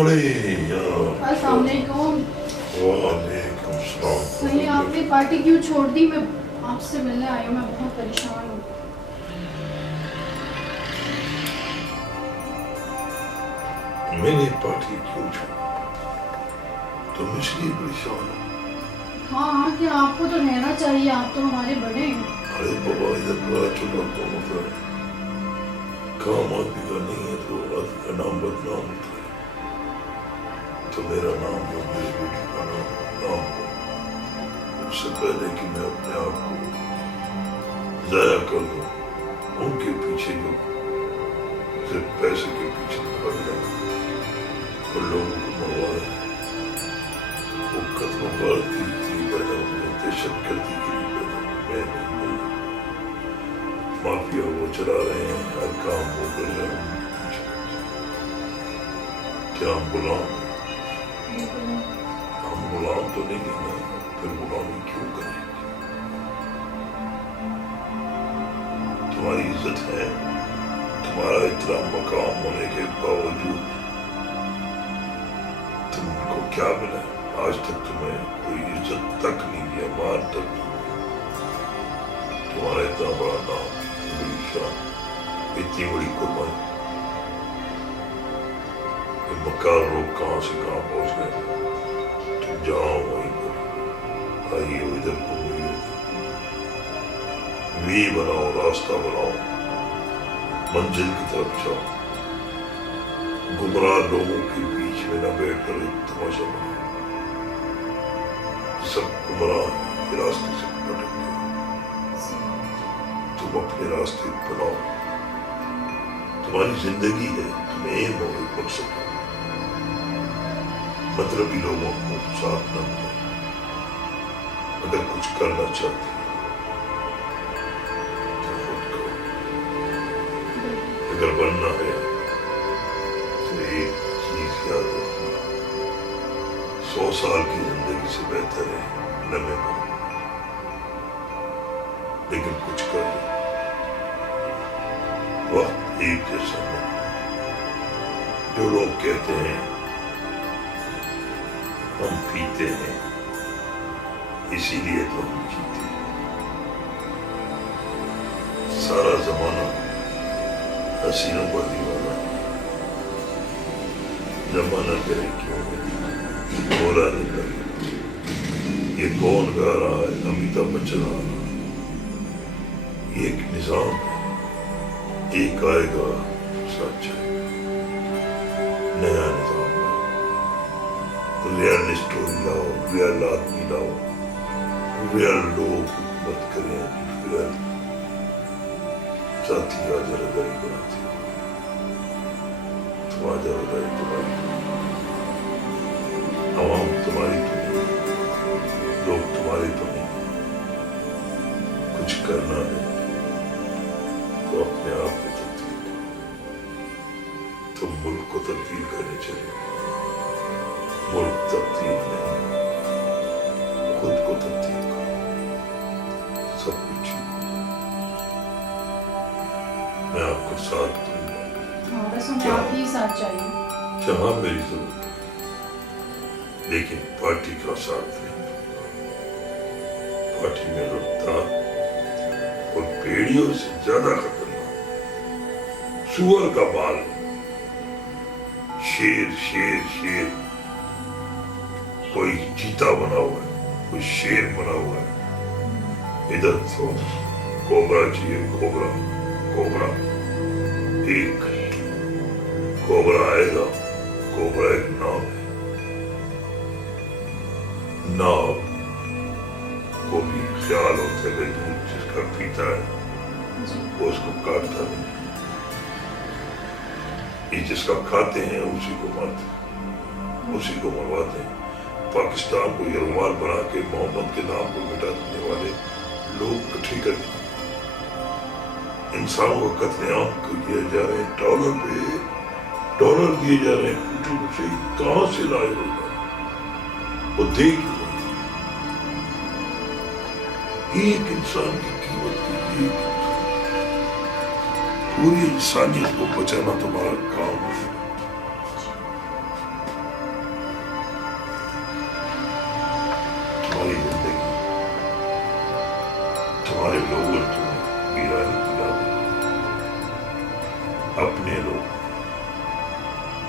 ارے یار السلام علیکم. وعلیکم السلام. صحیح آپ نے پارٹی کیوں چھوڑ دی؟ میں آپ سے ملنے آئی ہوں، میں بہت پریشان ہوں. میں نے پارٹی کیوں چھوڑی؟ تم اس لیے پریشان ہو؟ ہاں ہاں، کہ آپ کو تو رہنا چاہیے، آپ تو ہمارے بڑے ہیں. ارے بابا ادھر بڑا چھوٹا کون ہوتا ہے؟ کام آدمی کا نہیں ہے تو آدمی کا نام بدنام ہوتا ہے. تو میرا نام ہو، میرے بیٹی کا نام ہو، اس سے پہلے کہ میں اپنے آپ کو ضائع کر دوں ان کے پیچھے جو صرف پیسے کے پیچھے بھاگ جانا اور لوگوں کو مروائے، وہ قتل و غارت کے لیے پیدا ہوئے، دہشت گردی کے لیے پیدا ہوئے. میں نہیں بولوں، مافیا وہ چلا رہے ہیں، ہر کام وہ کر رہے ہیں، ان کے پیچھے کیا ہم غلام ہیں؟ ہم غلام تو نہیں ہیں نا، پھر غلامی کیوں کریں گے؟ تمہاری عزت ہے، تمہارا اتنا مقام ہونے کے باوجود تم کو کیا ملا؟ آج تک تمہیں کوئی عزت تک نہیں دیا، مان تک نہیں دیا. تمہارا اتنا بڑا نام، اتنی بڑی شان، اتنی بڑی قربانی، یہ مکار لوگ کہاں سے کہاں پہنچ گئے. تم جاؤ وہیں پر، آئیے ادھر گھومیے، وی بناؤ، راستہ بناؤ، منزل کی طرف جاؤ. گمراہ لوگوں کے بیچ میں نہ بیٹھ کر ایک تماشا بناؤ. سب گمراہ کے راستے سے بھٹک گئے، تم اپنے راستے بناؤ. تمہاری زندگی ہے، تم ایم ہو، ایک مقصد ہو. مطلبی لوگوں کو ساتھ نہ ملے. اگر کچھ کرنا چاہتے تو خود کرو. اگر بننا ہے تو ایک چیز یاد رکھنا، 100 سال کی زندگی سے بہتر ہے لمحے میں، لیکن کچھ کر لو. وقت ایک جیسا نہیں. جو لوگ کہتے ہیں ہم پیتے ہیں اسی لیے تو ہم جیتے ہیں، سارا زمانہ حسینوں کا دیوانہ ہے. زمانہ کرے کیوں بولا نہیں کرے. یہ کون گا رہا ہے؟ امیتابھ بچن آ رہا ہے. یہ ایک نظام ہے، ایک آئے گا ساتھ جائے گا. نیا نظام لاؤ، ریئل اسٹوری لاؤ، ریئل آدمی لاؤ، ریئل لوگ حکومت کریں، ریئل ساتھی آجرگری بناتے ہو. تم آجرگری تمہاری عوام تمہاری تو نہیں، لوگ تمہارے تو نہیں. کچھ کرنا ہے تو اپنے آپ کو تبدیل کرو. تم ملک کو تبدیل کرنے چلے، ملک تبدیل نہیں، خود کو تبدیل کرو. سب کچھ میں آپ کو ساتھ دوں گا. بس ہمیں آپ ہی ساتھ چاہیے جہاں میری ضرورت ہے، لیکن پارٹی کا ساتھ نہیں. پارٹی میں رفتار اور بیڑیوں سے زیادہ خطرناک سور کا بال. شیر شیر شیر، کوئی چیتا بنا ہوا ہے، کوئی شیر بنا ہوا ہے. ادھر تو کوبرا چاہیے، کوبرا کوبرا. ایک کوبرا آئے گا. کوبرا ایک ناؤ ہے، ناؤ کو بھی خیال ہوتا ہے دودھ جس کا پیتا ہے وہ اس کو کاٹتا نہیں. یہ جس کا کھاتے ہیں اسی کو مارتے ہیں، اسی کو مرواتے ہیں. پاکستان کو یرغمال بنا کے محمد کے نام کو مٹا دینے والے لوگ کٹھی کر دیں. انسانوں کو قتل عام کیے جا رہے ہیں، ڈالر پہ ڈالر دیے جا رہے ہیں. کچھ اسے کہاں سے لائے ہوگا؟ وہ دے کیوں؟ ایک انسان کی قیمت کی، ایک پوری انسانیت کو بچانا تمہارا کام ہے.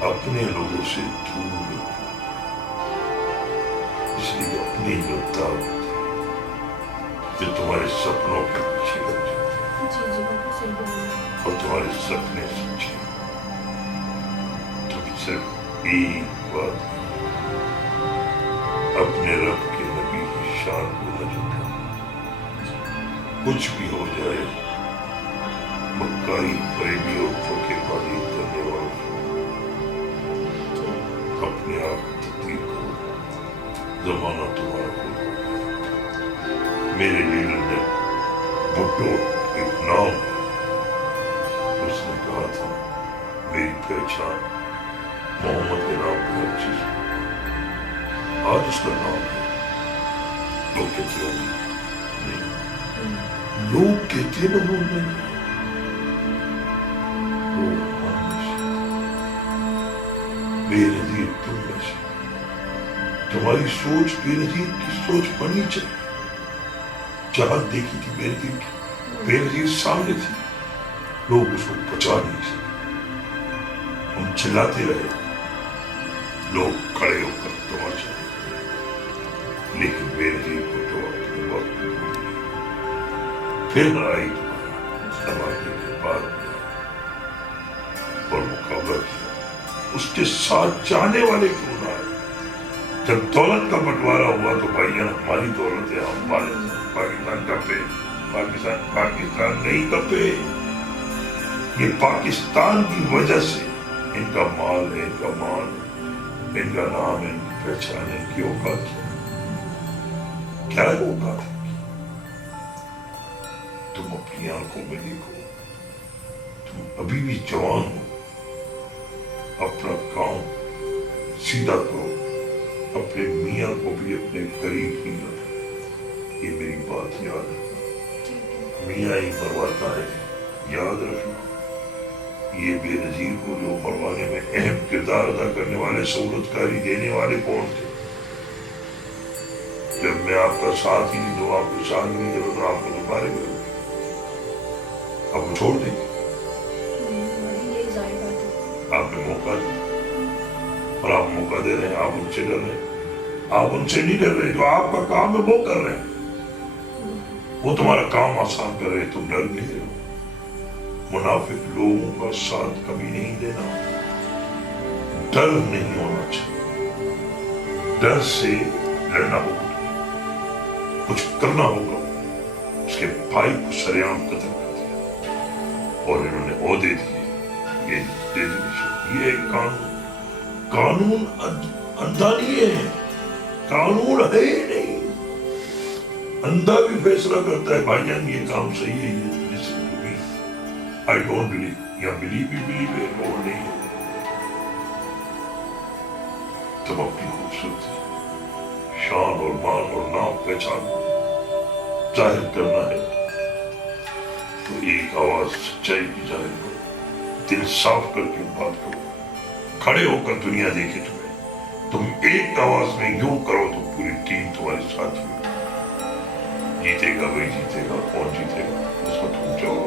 अपने लोगों से दूर रहो, इसलिए अपनी जो ताकत जो तुम्हारे सपनों के पीछे लग जाती है जी जी बिल्कुल सही बोल रहे हैं और तुम्हारे सपने सच्चे, तुम सिर्फ एक बात, अपने रब के नबी की शान को न झुकाओ। कुछ भी हो जाए, मक्कारी फरेबी और धोखेबाजी करने वालों से अपने आप को तब्दील करो, जमाना तुम्हारा खुद हो। मेरे लीडर ने भुट्टो एक नाम, उसने कहा था मेरी पहचान मोहम्मद के नाम पर हर चीज है। आज उसका नाम है, लोग कहते हैं नहीं, लोग कहते हैं ना वो नहीं, वो हम में से, बेनजीर तुम में से। तुम्हारी सोच बेनजीर की सोच बननी चाहिए। चाहत देखी थी बेनजीर की, बेनजीर सामने थी, लोग उसको बचा नहीं सके, हम चिल्लाते रहे, लोग खड़े होकर तमाशा देखते, लेकिन बेनजीर को तो अपने वक्त में भूल गए। फिर आई तुम्हारा जमाने के बाद और मुकाबला किया, उसके साथ जाने वाले क्यों ना आए। जब दौलत का बंटवारा हुआ तो भाइयों हमारी दौलत है, हम पाकिस्तान कपे, पाकिस्तान नहीं कपे, ये पाकिस्तान की वजह से इनका माल है, इनका मान, इनका नाम, इनकी पहचान, इनकी औकात क्या है औकात? तुम अपनी आंखों में देखो, तुम अभी भी जवान हो, अपना काम सीधा करो, अपने मियाँ को भी अपने करीब ही रखो। ये मेरी बात याद रखना, मियाँ ही मरवाता है, याद रखना। ये बेनजीर को जो मरवाने में अहम किरदार अदा करने वाले, सहूलतकारी देने वाले कौन थे? जब मैं आपका साथ ही नहीं दूँ, आपके साथ ही नहीं दूँ, तो आपको तो मारेंगे, आपको छोड़ देंगे। आपने मौका दिया और आप मौका दे रहे हैं, आप उनसे डर रहे हैं। आप उनसे नहीं डर रहे, जो आपका काम है वो कर रहे हैं, वो तुम्हारा काम आसान कर रहे हैं, तुम डर नहीं रहे हो। मुनाफिक लोगों का साथ कभी नहीं देना, डर नहीं होना चाहिए, डर से लड़ना होगा, कुछ करना होगा। उसके भाई को सरेआम कत्ल कर दिया और इन्होंने ओहदे दिए, ये कानून अंधा नहीं है, कानून है ही नहीं, अंधा भी फैसला करता है भाईजान ये काम सही है, ये I don't believe, या believe है और नहीं है। तुम अपनी खूबसूरती, शान और मान और नाम पहचान जाहिर करना है तो एक आवाज सच्चाई की जाहिर करो, दिल साफ करके बात करो, खड़े होकर दुनिया देखे तुम्हें। तुम एक आवाज में यूं करो तो पूरी टीम तुम्हारे साथ ही जीतेगा। वही जीतेगा, कौन जीतेगा? जिसको तुम चाहो,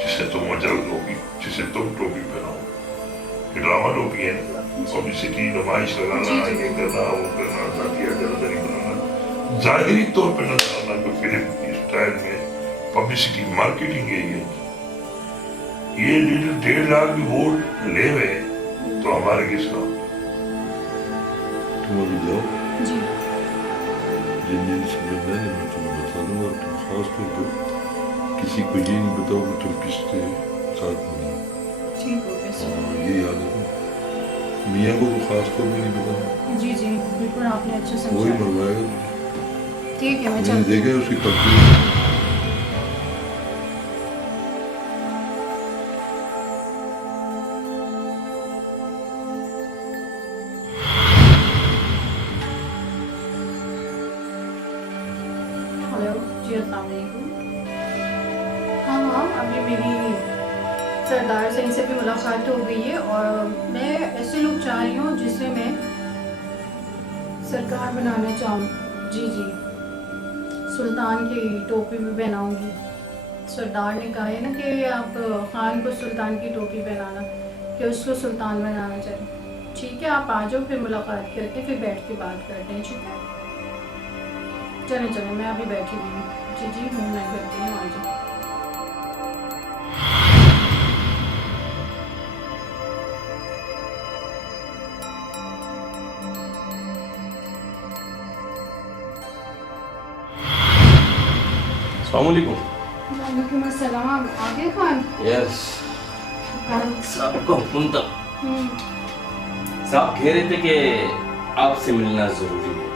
जिसे तुम मजल दोगी, जिसे तुम टोपी पहनाओ। ये ड्रामा टोपी है, पब्लिसिटी, नुमाइश लगाना, ये करना, वो करना, जातिया जलदरी बनाना, जाहिरी तौर पर नजर आना, कोई फिल्म की स्टाइल में पब्लिसिटी मार्केटिंग है। ये लीडर 1.5 लाख भी वोट ले हुए तो हमारे किसका? तुम अभी जाओ जी, जिन जिन समझना है मैं तुम्हें बता दूंगा। तुम खास तौर पर किसी को ये नहीं बताओ कि तुम किसके साथ नहीं। ठीक हो गया सर। हाँ, ये याद रखो, मियाँ को तो खास तौर पर नहीं बताना, जी जी बिल्कुल, आपने अच्छा वही समझा। मरवाएगा। ठीक है, मैं मैंने चलती देखा है उसकी कब्जी। हेलो जी, अस्सलाम वालेकुम। हाँ हाँ, अभी मेरी सरदार से इनसे भी मुलाकात हो गई है और मैं ऐसे लोग चाह रही हूँ जिसे मैं सरकार बनाना चाहूँ। जी जी, सुल्तान की टोपी भी पहनाऊँगी। सरदार ने कहा है ना कि आप खान को सुल्तान की टोपी पहनाना, کہ اس کو سلطان بنانا چاہیے. ٹھیک ہے آپ آ جاؤ, پھر ملاقات کرتے, پھر بیٹھ کے بات کرتے ہیں. ٹھیک ہے چلیں چلیں, میں ابھی بیٹھی ہوئی ہوں. جی جی ہوں, میں کرتی ہوں, آ جاؤ. السلام علیکم. وعلیکم السلام. آگے خان. یس صاحب کا حکم تھا. صاحب کہہ رہے تھے کہ آپ سے ملنا ضروری ہے.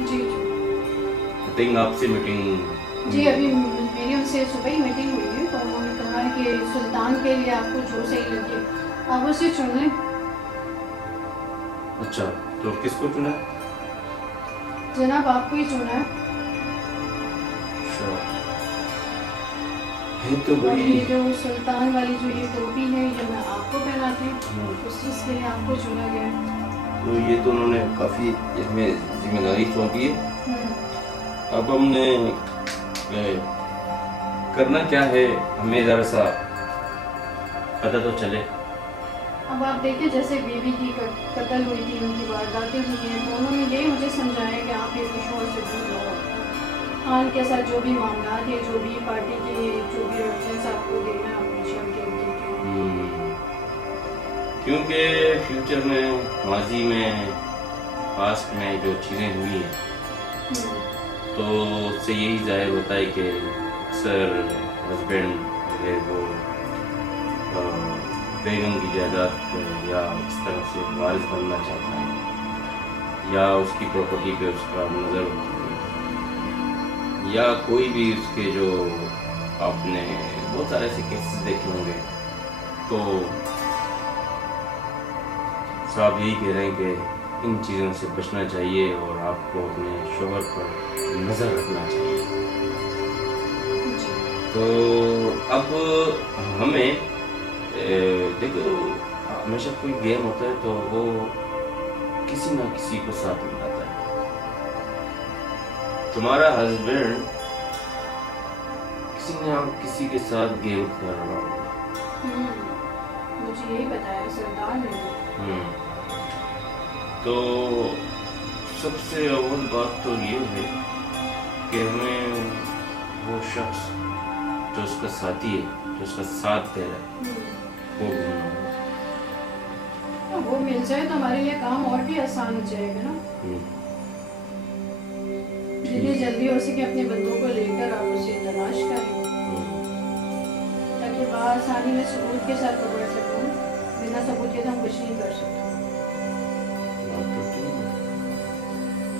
جی جی آئی تھنک آپ سے میٹنگ. جی ابھی میری ان سے صبح ہی میٹنگ ہوئی ہے, تو انہوں نے کہا ہے کہ سلطان کے لیے آپ کو جو صحیح لگے آپ اسے چن لیں. اچھا تو کس کو چنا؟ جناب آپ کو ہی چنا ہے. تو اور بڑی یہ جو سلطان والی جو یہ ٹوپی ہے یہ میں آپ کو پہناتی ہوں, اس چیز کے لیے آپ کو چنا گیا ہے. تو یہ تو انہوں نے کافی ہمیں ذمہ داری سونپی ہے. اب ہم نے کرنا کیا ہے, ہمیں ذرا سا پتہ تو چلے. اب آپ دیکھیں جیسے بیوی کی قتل ہوئی تھی, ان کی وارداتیں ہوئی ہیں, تو انہوں نے یہی مجھے سمجھایا کہ آپ ایک شوہر سے دور رہو. خان کے ساتھ جو بھی معاملات ہیں, جو بھی پارٹی کی جو بھی ریفرنس آپ کو دینا ہے آپ مجھے ان کے دیکھیں. کیونکہ فیوچر میں, ماضی میں, پاسٹ میں جو چیزیں ہوئی ہیں تو اس سے یہی ظاہر ہوتا ہے کہ اکثر ہسبینڈ ہے وہ بیگم کی جائیداد یا اس طرح سے وارث بننا چاہتا ہے, یا اس کی پراپرٹی پہ اس کا نظر ہوتی ہے, یا کوئی بھی اس کے جو آپ نے بہت سارے ایسے کیسز دیکھے ہوں گے. تو صاحب یہی کہہ رہے ہیں کہ ان چیزوں سے بچنا چاہیے اور آپ کو اپنے شوہر پر نظر رکھنا چاہیے. تو اب ہمیں دیکھو ہمیشہ کوئی گیم ہوتا ہے تو وہ کسی نہ کسی کو ساتھ ملاتا ہے. تمہارا ہسبینڈ کسی نہ کسی کے ساتھ گیم کھیل رہا ہوگا. مجھے یہی بتایا سردار نے. تو سب سے اول بات تو یہ ہے کہ ہمیں وہ شخص جو اس کا ساتھی ہے, جو اس کا ساتھ دے رہا ہے, وہ ڈھونڈنا ہوگا. وہ مل جائے تو ہمارے لیے کام اور بھی آسان ہو جائے گا نا. جتنی جلدی ہو سکے اپنے بندوں کو لے کر آپ اسے تلاش کریں تاکہ بآسانی میں ثبوت کے ساتھ پکڑ سکوں. بنا ثبوت کے تو ہم کچھ نہیں کر سکتے.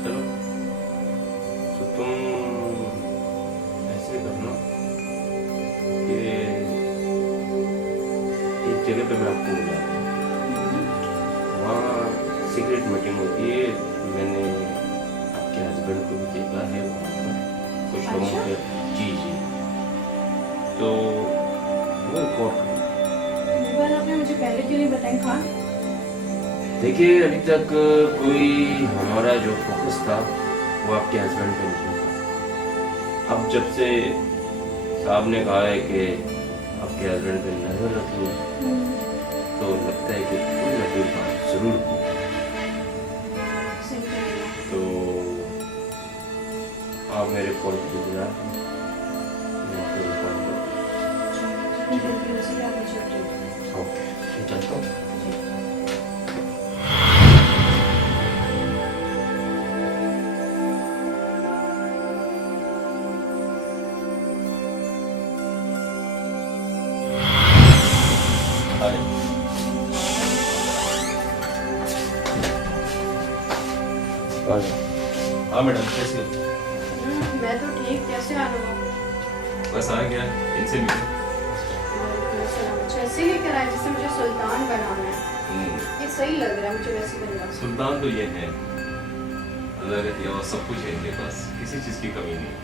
چلو تو تم ایسے کرنا کہ ایک جگہ پہ میں آپ کو بلاتا ہوں, وہاں سیکریٹ میٹنگ ہوتی ہے. میں نے آپ کے ہسبینڈ کو بھی دیکھا ہے وہاں پر کچھ لوگوں کے. جی جی تو وہ ریکارڈ کریں. آپ نے مجھے پہلے کیوں نہیں بتائیں خان؟ دیکھیے ابھی تک کوئی ہمارا جو فوکس تھا وہ آپ کے ہسبینڈ پہ نہیں تھا. اب جب سے صاحب نے کہا ہے کہ آپ کے ہسبینڈ پہ نظر رکھ لوں تو لگتا ہے کہ کوئی نہ کوئی بات ضرور کی. تو آپ میرے کال کی انتظار کریں, میں آپ کو کال کروں. اوکے چلتا ہوں. ہاں میڈم کیسے ہو؟ میں تو ٹھیک. کیسے آ رہا ہوں؟ بس آ گیا ان سے ملے. اچھا ایسے لے کر آئے جسے مجھے سلطان بنانا ہے. یہ صحیح لگ رہا ہے مجھے ویسے بننا. سلطان تو یہ ہے, اللہ کا دیا ہوا سب کچھ ہے ان کے پاس, کسی چیز کی کمی نہیں.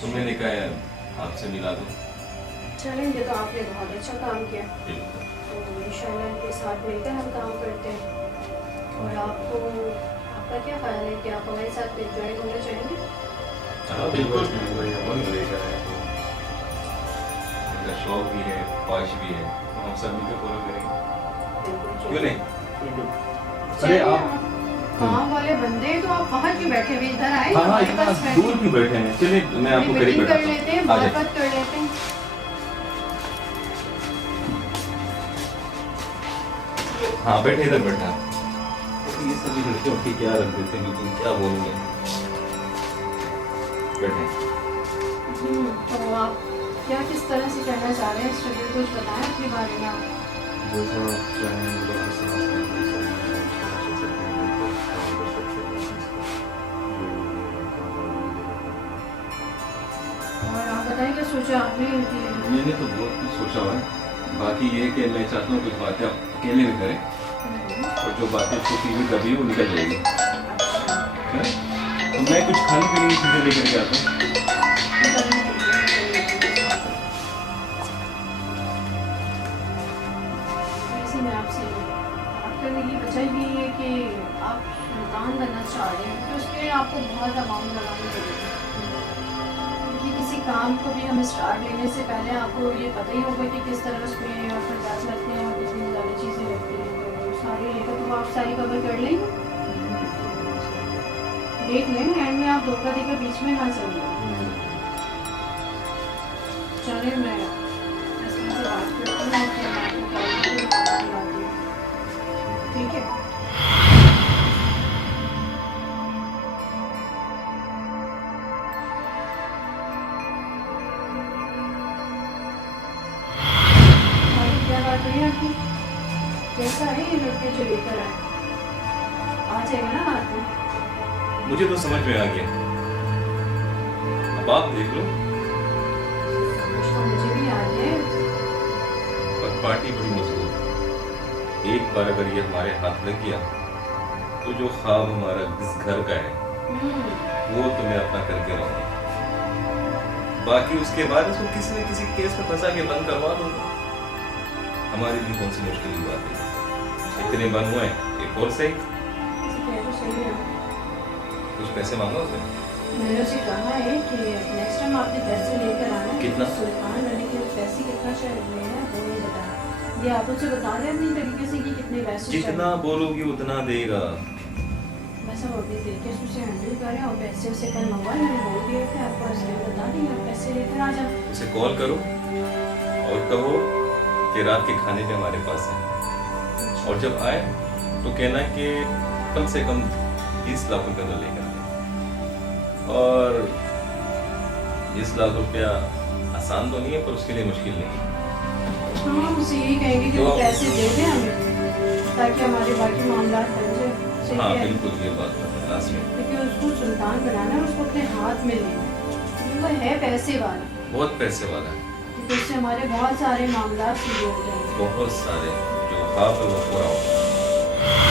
تو میں نے کہا آپ سے ملا دوں. چلیں گے تو آپ نے بہت اچھا کام کیا. تو انشاءاللہ ان کے ساتھ مل کر ہم کام کرتے ہیں. اور آپ کو آپ کا کیا خیال ہے کہ آپ ہمارے ساتھ جوائن ہونا چاہیں گے؟ ہاں بالکل. का शौक भी है, ख्वाहिश भी है, तो हम सब मिलकर पूरा करेंगे, क्यों नहीं? अरे चलिए, आप गाँव वाले बंदे तो आप वहाँ क्यों बैठे हुए, इधर आए हाँ हमारे इतना पास बैठे। दूर क्यों बैठे हैं? चलिए मैं आपको करीब मीटिंग कर बैठाता लेते हैं, हूँ, आ जाइए। बात कर लेते हैं। हाँ बैठे, इधर बैठा। ये सभी लड़कियों की क्या रख देते हैं, लेकिन क्या बोलेंगे। बैठे। तो आप क्या किस तरह से करना चाह रहे हैं, स्टडी कुछ बताएं अपने बारे में आप। जैसा आप चाहें मतलब इस तरह से कोई करना है, उस तरह से सकते हैं, बिल्कुल काम कर सकते हैं इसका। जो काम वाली और आप बताएं क्या सोचा आपने कि मैंने तो बहुत कुछ सोचा हुआ है, बाकी ये है कि मैं चाहता हूँ कुछ बातें आप अकेले में करें, और जो बातें छोटी हुई दबी वो निकल जाएगी। हैं? तो मैं कुछ खाने पीने की चीज़ें लेकर के आता हूँ। वैसे मैं आपसे बात करने की वजह ये है कि आप सुल्तान बनना चाह रहे हैं, तो उसके लिए आपको बहुत अमाउंट लगानी पड़ेगी, क्योंकि किसी काम को भी हम स्टार्ट लेने से पहले आपको ये पता ही होगा कि किस तरह उसमें खर्चात लगते हैं और कितनी ज़्यादा चीज़ें लगती हैं। तो सारी लेकर तो आप सारी कवर कर लेंगे, देख लें, एंड में आप धोखा देकर बीच में ना चलिए। चलिए मैं इसमें से बात करती हूँ और फिर मैं आपको कॉल करके बताती हूँ, ठीक है? बाकी क्या बात हुई आपकी? कैसा है ये लड़के जो लेकर आए? आ जाएगा ना रात में? मुझे तो समझ में आ गया, अब आप देख लो। कुछ तो मुझे भी याद है। पर पार्टी बड़ी मजबूत है, एक बार अगर ये हमारे हाथ लग गया तो जो ख्वाब हमारा इस घर का है वो तो मैं अपना करके रहूँगा। बाकी उसके बाद इसको किसी न किसी केस में फंसा के बंद करवा दूंगा। हमारे लिए कौन सी मुश्किल की बात है, इतने बंद हुए, एक और सही। ऐसे कह तो सही है। कुछ पैसे मांगो उसे। मैंने उसे कहा है कि नेक्स्ट टाइम आपने पैसे लेकर आना है। कितना? सुल्तान रहने के पैसे कितना चाहिए है वो नहीं बता, ये आप मुझे बता दें अपनी तरीके से कि कितने पैसे जितना बोलोगी उतना देगा। वैसा वो अपने तरीके से उसे हैंडल करें और पैसे उसे कल मंगवा लें, बोल दिए थे आपको, इसलिए बता देंगे आप पैसे लेकर आ जाओ। उसे कॉल करो और कहो कि रात के खाने पे हमारे पास है, और जब आए तो कहना कि कम से कम 20 लाख रुपए तो लेकर आए। और 20 लाख रुपया आसान तो नहीं है, पर उसके लिए मुश्किल नहीं है। हाँ, उसे यही कहेंगे कि तो वो पैसे दे दें हमें, ताकि हमारे बाकी मामला बन जाए। सही हाँ है। बिल्कुल, ये बात है लास्ट में। क्योंकि उसको सुल्तान बनाना है, उसको अपने हाथ में लेना है, क्योंकि वो है पैसे वाला, बहुत पैसे वाला है, क्योंकि उससे हमारे बहुत सारे मामला सीधे हो जाएंगे। बहुत सारे, जो ख्वाब है वो पूरा होगा।